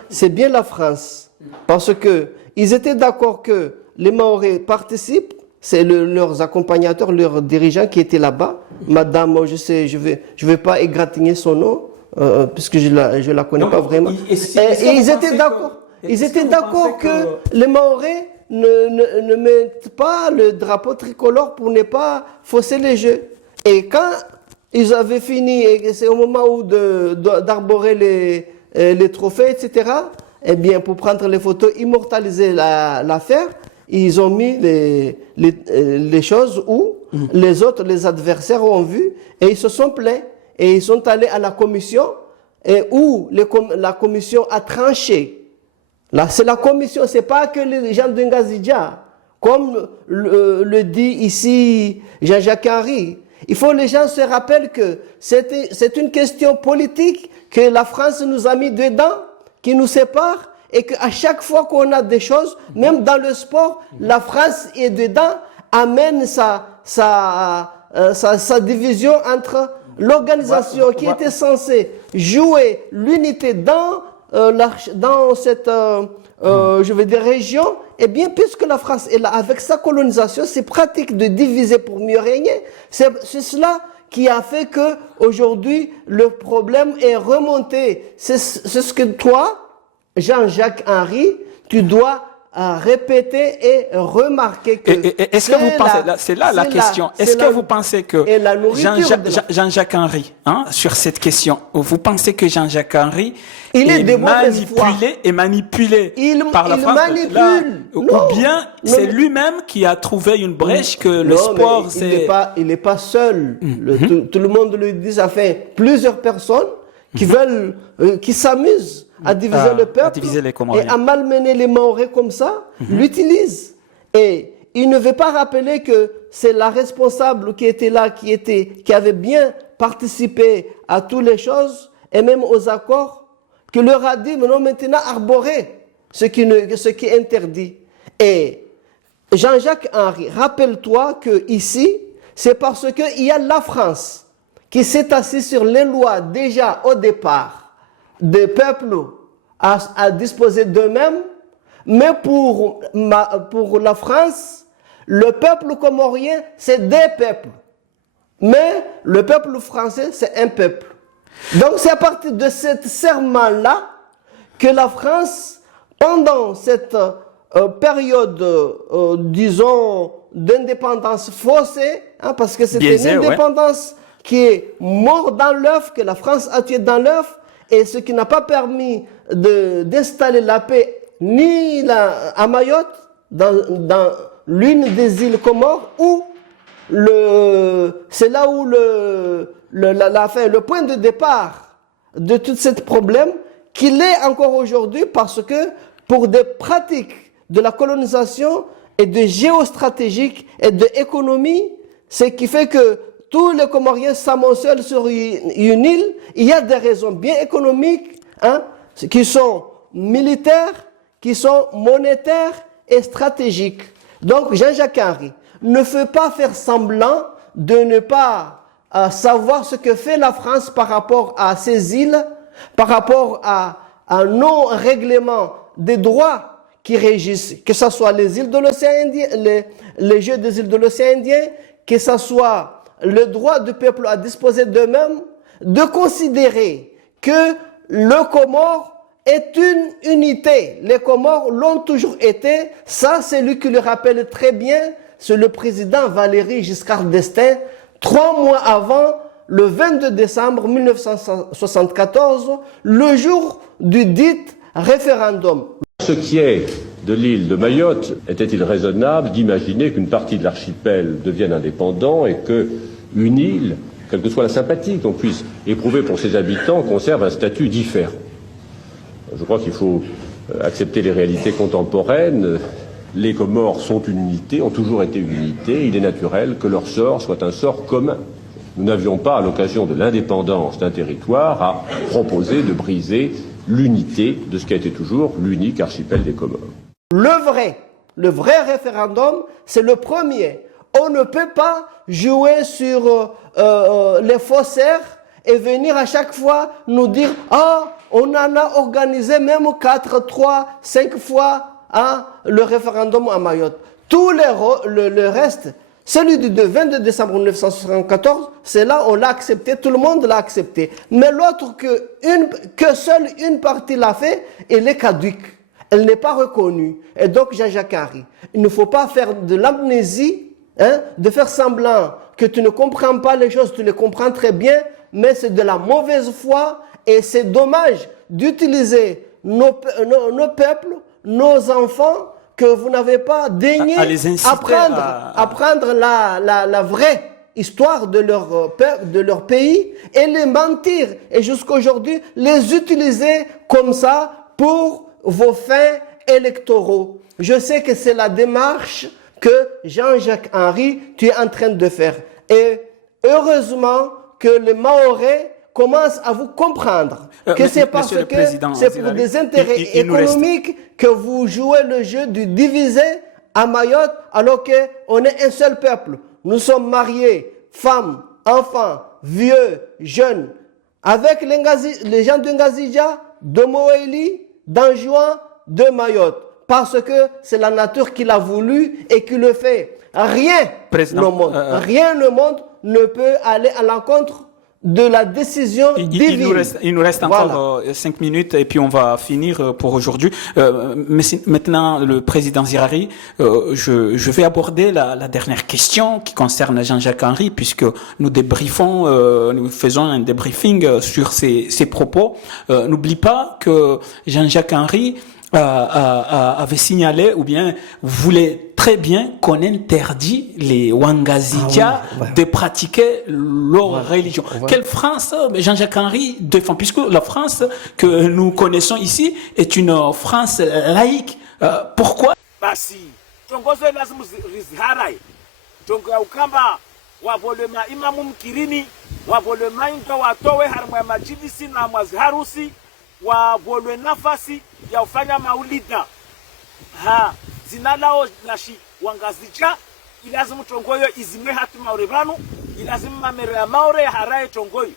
c'est bien la France. Parce que ils étaient d'accord que les Mahorais participent, c'est leurs accompagnateurs, leurs dirigeants qui étaient là-bas. Madame, je vais pas égratigner son nom, puisque je la connais pas vraiment. Et ils étaient d'accord. Ils étaient d'accord que les Mahorais ne mettent pas le drapeau tricolore pour ne pas fausser les jeux. Et quand ils avaient fini, et c'est au moment où d'arborer les trophées, etc., eh bien, pour prendre les photos, immortaliser l'affaire, ils ont mis les choses où les autres, les adversaires ont vu, et ils se sont plaints. Et ils sont allés à la commission, et où la commission a tranché. Là, c'est la commission, c'est pas que les gens de Ngazidja, comme le dit ici Jean-Jacques Henry. Il faut que les gens se rappellent que c'est une question politique que la France nous a mis dedans, qui nous sépare, et qu'à chaque fois qu'on a des choses, même dans le sport, la France est dedans, amène sa division entre l'organisation qui était censée jouer l'unité dans cette je veux dire région, et bien puisque la France est là avec sa colonisation, c'est pratique de diviser pour mieux régner. C'est cela qui a fait que aujourd'hui le problème est remonté. C'est ce que toi, Jean-Jacques Henry, tu dois répéter et remarquer que est-ce que vous pensez, c'est là la question, est-ce que vous pensez que Jean-Jacques Henry, hein, sur cette question, vous pensez que Jean-Jacques Henry est manipulé par la France ou bien c'est lui-même qui a trouvé une brèche que le sport c'est... Il n'est pas seul, tout le monde le dit, ça fait plusieurs personnes qui veulent, qui s'amusent à diviser le peuple et à malmener les Mahorais comme ça, l'utilisent. Et il ne veut pas rappeler que c'est la responsable qui était là, qui avait bien participé à toutes les choses et même aux accords, qui leur a dit maintenant arborer ce qui est interdit. Et Jean-Jacques Henry, rappelle-toi que ici, c'est parce qu'il y a la France qui s'est assise sur les lois déjà au départ des peuples à disposer d'eux-mêmes, mais pour la France, le peuple comorien, c'est des peuples. Mais le peuple français, c'est un peuple. Donc c'est à partir de ce serment-là que la France, pendant cette période, disons, d'indépendance faussée, hein, parce que c'était une indépendance qui est morte dans l'œuf, que la France a tué dans l'œuf, et ce qui n'a pas permis d'installer la paix ni à Mayotte, dans l'une des îles Comores, où c'est là où le point de départ de tout ce problème, qu'il est encore aujourd'hui, parce que pour des pratiques de la colonisation et de géostratégique et d'économie, ce qui fait que tous les Comoriens s'amoncellent sur une île, il y a des raisons bien économiques, hein, qui sont militaires, qui sont monétaires et stratégiques. Donc Jean-Jacques Henry ne fait pas faire semblant de ne pas savoir ce que fait la France par rapport à ces îles, par rapport à un non-règlement des droits qui régissent, que ce soit les îles de l'océan Indien, les jeux des îles de l'océan Indien, que ce soit le droit du peuple à disposer d'eux-mêmes, de considérer que le Comore est une unité. Les Comores l'ont toujours été. Ça, c'est lui qui le rappelle très bien. C'est le président Valéry Giscard d'Estaing, 3 mois avant, le 22 décembre 1974, le jour du dit référendum. Ce qui est de l'île de Mayotte, était-il raisonnable d'imaginer qu'une partie de l'archipel devienne indépendant et qu'une île, quelle que soit la sympathie qu'on puisse éprouver pour ses habitants, conserve un statut différent? Je crois qu'il faut accepter les réalités contemporaines. Les Comores sont une unité, ont toujours été une unité. Il est naturel que leur sort soit un sort commun. Nous n'avions pas, à l'occasion de l'indépendance d'un territoire, à proposer de briser l'unité de ce qui a été toujours l'unique archipel des Comores. Le vrai référendum, c'est le premier. On ne peut pas jouer sur les faussaires et venir à chaque fois nous dire « Ah, on en a organisé même 4, 3, 5 fois hein, le référendum à Mayotte. » Tout le reste, celui du 22 décembre 1974, c'est là on l'a accepté, tout le monde l'a accepté. Mais l'autre que seule une partie l'a fait, elle est caduque. Elle n'est pas reconnue. Et donc Jean-Jacques Henry, il ne faut pas faire de l'amnésie, hein, de faire semblant que tu ne comprends pas les choses, tu les comprends très bien, mais c'est de la mauvaise foi et c'est dommage d'utiliser nos peuples, nos enfants, que vous n'avez pas daigné apprendre la vraie histoire de leur pays et les mentir et jusqu'à aujourd'hui les utiliser comme ça pour vos fins électoraux. Je sais que c'est la démarche que Jean-Jacques Henry, tu es en train de faire. Et heureusement que les Mahorais commencent à vous comprendre que c'est parce que c'est pour des intérêts économiques que vous jouez le jeu du diviser à Mayotte alors qu'on est un seul peuple. Nous sommes mariés, femmes, enfants, vieux, jeunes, avec les gens de Ngazija, de Moéli, d'Anjouan, de Mayotte. Parce que c'est la nature qui l'a voulu et qui le fait. Rien au monde ne peut aller à l'encontre de la décision divine. Il nous reste encore 5 minutes et puis on va finir pour aujourd'hui. Mais maintenant, le président Zirari, je vais aborder la dernière question qui concerne Jean-Jacques Henry, puisque nous débriefons, nous faisons un débriefing sur ses propos. N'oublie pas que Jean-Jacques Henry avait signalé ou bien voulait très bien qu'on interdit les Wangazidja de pratiquer leur religion. Quelle France Jean-Jacques Henry défend, puisque la France que nous connaissons ici est une France laïque. Pourquoi? Basi tongozo lazima rizharai tongo ya ukamba wavolema imamu mkirini wavolema inga watowe harma ya majilisi na mazharusi wavolwe nafasi ya ufanya maulida zinalao nashi Wangazija ilazimu tongoyo izime hatu maurevanu ilazimu mamere ya maure haraye tongoyo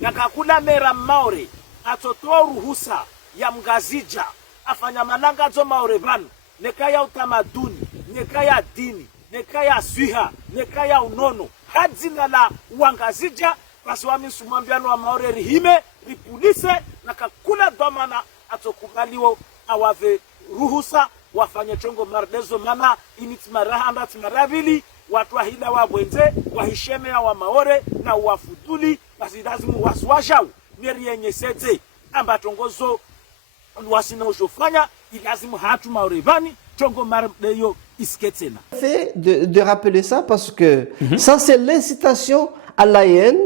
nakakula mera maure atotoa ruhusa ya Mngazija afanya malanga zo maurevanu neka ya utamaduni neka ya dini neka ya swiha neka ya unono hadzina la Wangazija basi wamisumambiano wa maure rihime ripulise nakakula domana atokubaliwo awave ruhusa wafanye chongo mardezo mana initimaraha timarabili watu wahila wabwenze wahishemea wa maore na wafuduli basi lazimu waswashau neri yenye sete amba tongozo wasina ushofanya ilazimu hatu maorevani chongo mardeyo isketena. Fait de rappeler ça parce que ça c'est l'incitation à la haine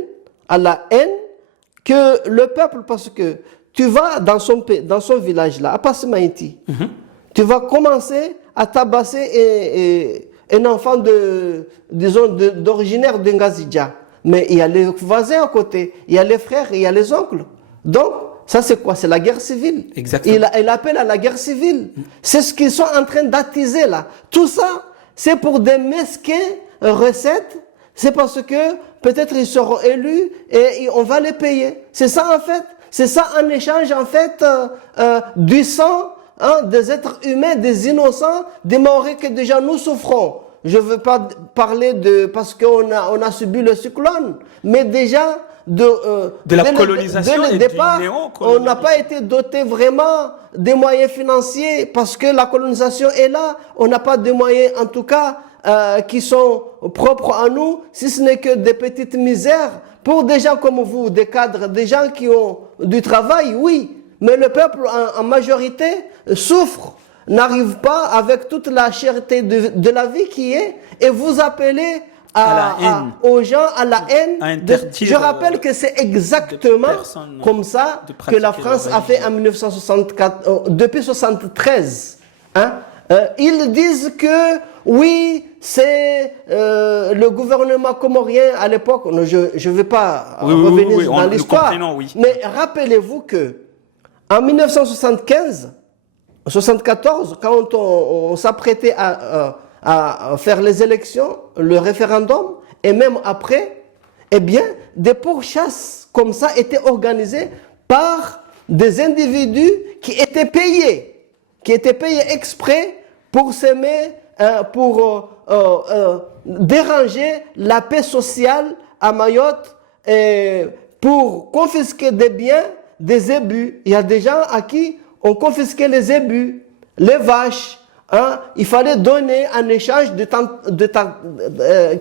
que le peuple, parce que tu vas dans son village là, à Passemaïti, tu vas commencer à tabasser un enfant d'originaire de Ngazidja. Mais il y a les voisins à côté, il y a les frères, il y a les oncles. Donc, ça c'est quoi? C'est la guerre civile. Exactement. Il appelle à la guerre civile. C'est ce qu'ils sont en train d'attiser là. Tout ça, c'est pour des mesquins recettes. C'est parce que peut-être ils seront élus et on va les payer. C'est ça en fait. C'est ça en échange en fait du sang des êtres humains, des innocents, des Maoris que déjà nous souffrons. Je ne veux pas parler parce qu'on a subi le cyclone, mais déjà de la colonisation dès le départ, on n'a pas été doté vraiment des moyens financiers parce que la colonisation est là. On n'a pas de moyens en tout cas qui sont propres à nous, si ce n'est que des petites misères. Pour des gens comme vous, des cadres, des gens qui ont du travail, oui. Mais le peuple en majorité souffre, n'arrive pas avec toute la cherté de la vie qui est, et vous appelez aux gens à la haine. Je rappelle que c'est exactement comme ça que la France a fait en 1964, depuis 1973. Ils disent que oui, c'est le gouvernement comorien à l'époque. Je ne vais pas revenir dans l'histoire. Mais rappelez-vous que en 1974, quand on s'apprêtait à faire les élections, le référendum, et même après, eh bien, des pourchasses comme ça étaient organisées par des individus qui étaient payés exprès pour s'aimer, pour déranger la paix sociale à Mayotte, et pour confisquer des biens, des ébus. Il y a des gens à qui on confisquait les ébus, les vaches. Il fallait donner en échange de ta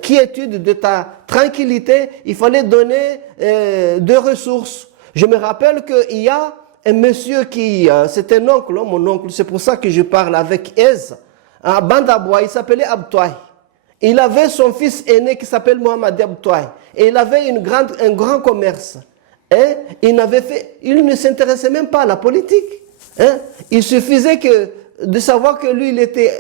quiétude, de ta tranquillité, il fallait donner des ressources. Je me rappelle qu'il y a un monsieur qui, c'est un oncle, mon oncle, c'est pour ça que je parle avec aise, à Bandaboua, il s'appelait Abtouaï. Il avait son fils aîné qui s'appelle Mohamed Abtouaï, et il avait un grand commerce. Et il ne s'intéressait même pas à la politique. Il suffisait de savoir que lui, il était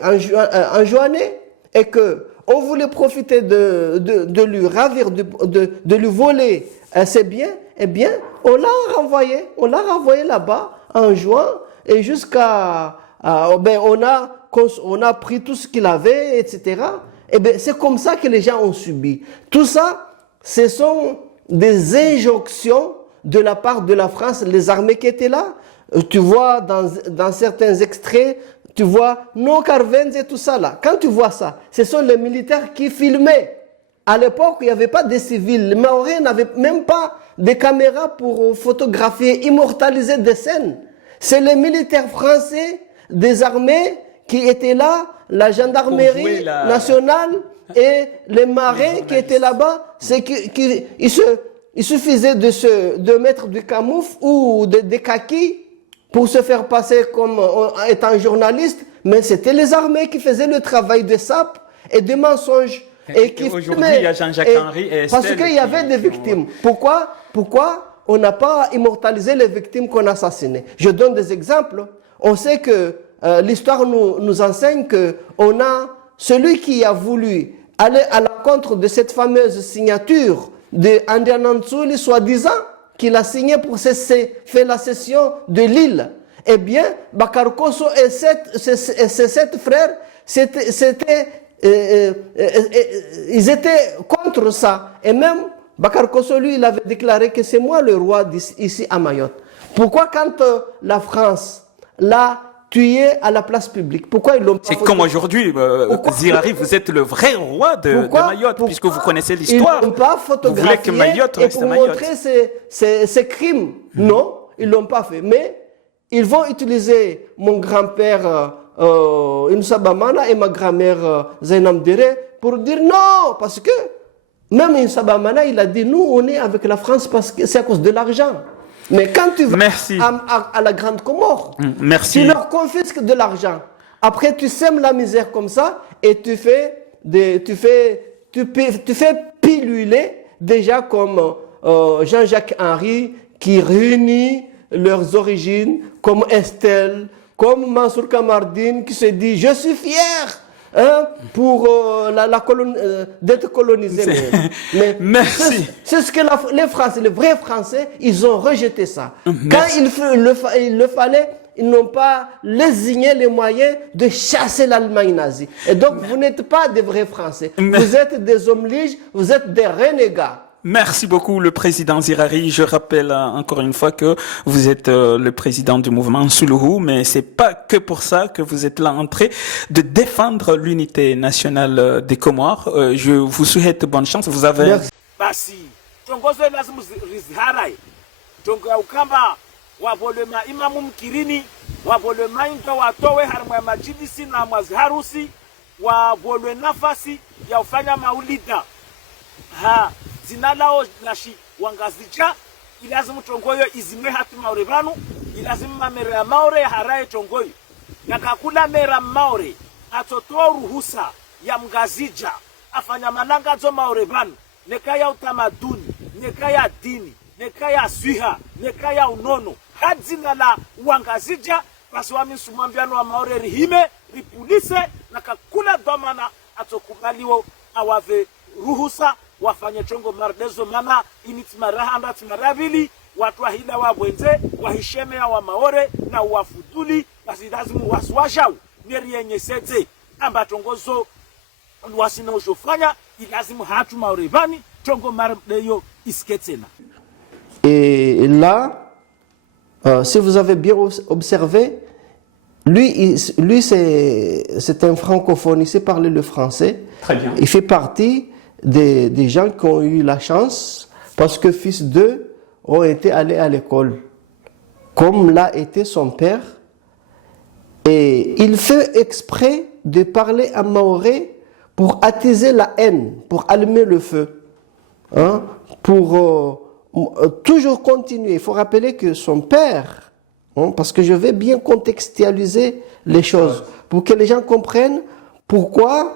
enjoigné et qu'on voulait profiter de lui ravir, de lui voler ses biens. Eh bien, on l'a renvoyé là-bas en juin, et jusqu'à... on a pris tout ce qu'il avait, etc. Et bien, c'est comme ça que les gens ont subi. Tout ça, ce sont des injonctions de la part de la France, les armées qui étaient là. Tu vois dans certains extraits, tu vois non Carvens et tout ça là. Quand tu vois ça, ce sont les militaires qui filmaient. À l'époque, il n'y avait pas de civils. Les Maoris n'avaient même pas des caméras pour photographier, immortaliser des scènes. C'est les militaires français des armées qui étaient là, la gendarmerie nationale et les marins qui étaient là-bas. Il suffisait de mettre du camoufle ou des kakis pour se faire passer comme étant journaliste, mais c'était les armées qui faisaient le travail de sape et de mensonges. Et aujourd'hui, il y a Jean-Jacques Henry et parce qu'il y avait des victimes. Pourquoi on n'a pas immortalisé les victimes qu'on a assassinées? Je donne des exemples. On sait que l'histoire nous enseigne que on a celui qui a voulu aller à l'encontre de cette fameuse signature de Andrian Ntsuli, soi-disant qu'il a signé pour faire la cession de l'île. Eh bien, Bakar Kosso et ses 7 frères, ils étaient contre ça. Et même, Bakar Kosso, lui, il avait déclaré que c'est moi le roi ici à Mayotte. Pourquoi quand la France l'a tué à la place publique, pourquoi ils l'ont pas C'est comme aujourd'hui, Zirari, vous êtes le vrai roi de Mayotte, puisque vous connaissez l'histoire. Ils l'ont pas photographié vous voulez que Mayotte et reste pour Mayotte. montrer ces crimes. Non, ils l'ont pas fait. Mais ils vont utiliser mon grand-père Inoussa Bamana et ma grand-mère Zainam Dere pour dire non, parce que même Inoussa Bamana, il a dit nous on est avec la France parce que c'est à cause de l'argent. Mais quand tu vas à la Grande Comore, tu leur confisques de l'argent. Après tu sèmes la misère comme ça et tu fais piluler déjà comme Jean-Jacques Henry qui réunit leurs origines, comme Estelle, comme Mansour Kamardine qui se dit je suis fier pour d'être colonisé. Mais merci. C'est ce que les Français, les vrais Français, ils ont rejeté ça. Quand il le fallait, ils n'ont pas lésigné les moyens de chasser l'Allemagne nazie. Et donc, vous n'êtes pas des vrais Français. Vous êtes des hommes liges, vous êtes des renégats. Merci beaucoup, le président Zirari. Je rappelle encore une fois que vous êtes le président du mouvement Suluru, mais c'est pas que pour ça que vous êtes là en train de défendre l'unité nationale des Comores. Je vous souhaite bonne chance. Vous avez... Basi, tongozo lazima rizharai. Tonga ukamba wavolema imamu mkirini, wavolema inga watowe harma majidisi na mazharusi, wavolwe nafasi ya ufanya maulida. Zinalao nashi wangazija ilazimu tongoyo izime hatu maure vanu ilazimu mamera maure haraye tongoyo nakakula mera maure atotoa ruhusa ya mgazija afanya mananga zo maure vanu nekaya utamaduni nekaya dini nekaya swiha nekaya unono hadzina la wangazija basi wami sumambiano wa maure rihime ripulise nakakula dhamana atokubaliwo awave ruhusa wafanye chongo mardezo mana initimaraha timarabili watu wahila wabwenze wahisheme ya wa maore na wafuduli basi lazimu waswashau neri yenye sete amba tongozo wasina ujofanya ilazimu hatu maorevani chongo mardeyo isketena. Et là, si vous avez bien observé, lui c'est un francophone, il sait parler le français. Très bien. Il fait partie des gens qui ont eu la chance parce que fils d'eux ont été allés à l'école, comme l'a été son père. Et il fait exprès de parler en maoré pour attiser la haine, pour allumer le feu, pour toujours continuer. Il faut rappeler que son père, parce que je vais bien contextualiser les choses, pour que les gens comprennent pourquoi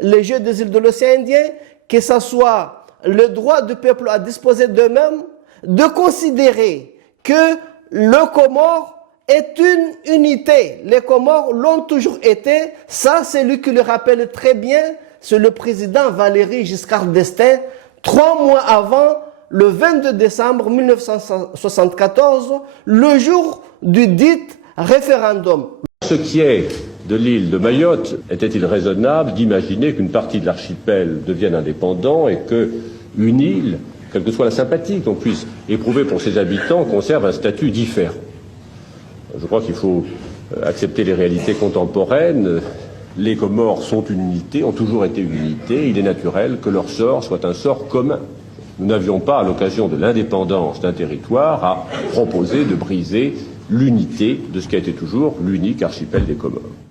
les Jeux des îles de l'océan Indien, que ce soit le droit du peuple à disposer d'eux-mêmes, de considérer que le Comore est une unité. Les Comores l'ont toujours été. Ça, c'est lui qui le rappelle très bien. C'est le président Valéry Giscard d'Estaing, 3 mois avant, le 22 décembre 1974, le jour du dit référendum. Ce qui est de l'île de Mayotte, était-il raisonnable d'imaginer qu'une partie de l'archipel devienne indépendant et qu'une île, quelle que soit la sympathie qu'on puisse éprouver pour ses habitants, conserve un statut différent? Je crois qu'il faut accepter les réalités contemporaines Les Comores sont une unité, ont toujours été une unité. Il est naturel que leur sort soit un sort commun. Nous n'avions pas, à l'occasion de l'indépendance d'un territoire, à proposer de briser l'unité de ce qui a été toujours l'unique archipel des Comores.